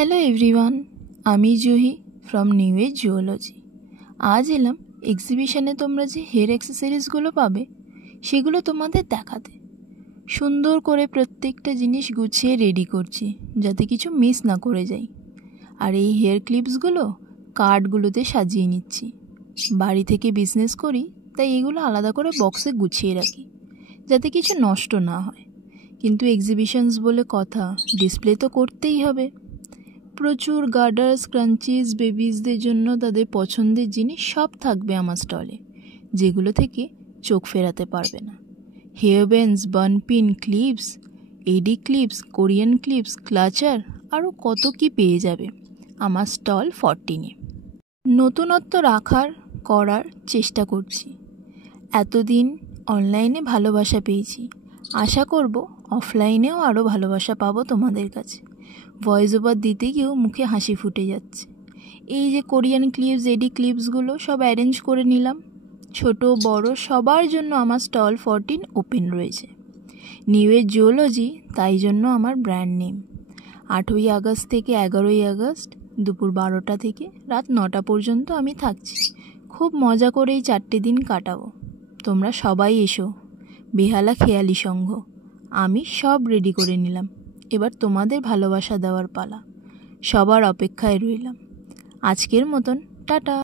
Hello everyone, আমি Juhi from new age zoology. আজ এলাম এক্সিবিশনে তোমরা যে হেয়ার অ্যাক্সেসরিজগুলো পাবে সেগুলো তোমাদের দেখাতে। সুন্দর করে প্রত্যেকটা জিনিস গুছিয়ে রেডি করছি যাতে কিছু মিস না করে যাই। আর এই হেয়ার ক্লিপসগুলো কার্ডগুলোতে সাজিয়ে নিচ্ছি। বাড়ি থেকে বিজনেস করি, তাই এগুলো আলাদা করে বক্সে গুছিয়ে রাখি যাতে কিছু নষ্ট না হয়। কিন্তু এক্সিবিশনস বলে কথা, ডিসপ্লে তো করতেই হবে। প্রচুর গার্ডার্স, ক্রাঞ্চিজ, বেবিজদের জন্য তাদের পছন্দের জিনিস সব থাকবে আমার স্টলে, যেগুলো থেকে চোখ ফেরাতে পারবে না। হেয়ার ব্যান্ডস, বান পিন, ক্লিপস, এডি ক্লিপস, কোরিয়ান ক্লিপস, ক্লাচার, আরও কত কি পেয়ে যাবে আমার স্টল 14-এ। নতুনত্ব করার চেষ্টা করছি। এতদিন অনলাইনে ভালোবাসা পেয়েছি, আশা করব অফলাইনেও আরও ভালোবাসা পাবো তোমাদের কাছে। ভয়েস ওভার দিতে গিয়েও মুখে হাসি ফুটে যাচ্ছে। এই যে কোরিয়ান ক্লিপস, এডি ক্লিপসগুলো সব অ্যারেঞ্জ করে নিলাম। ছোট বড় সবার জন্য আমার স্টল 14 ওপেন রয়েছে। নিউ এজ জুওলজি, তাই জন্য আমার ব্র্যান্ড নেম। 8ই আগস্ট থেকে 11ই আগস্ট দুপুর 12টা থেকে রাত 9টা পর্যন্ত আমি থাকছি। খুব মজা করে এই 4টে দিন কাটাবো। তোমরা সবাই এসো। বেহালা খেয়ালি সংঘ, আমি সব রেডি করে নিলাম। এবার তোমাদের ভালোবাসা দেওয়ার পালা। সবার অপেক্ষায় রইলাম। আজকের মতন টাটা।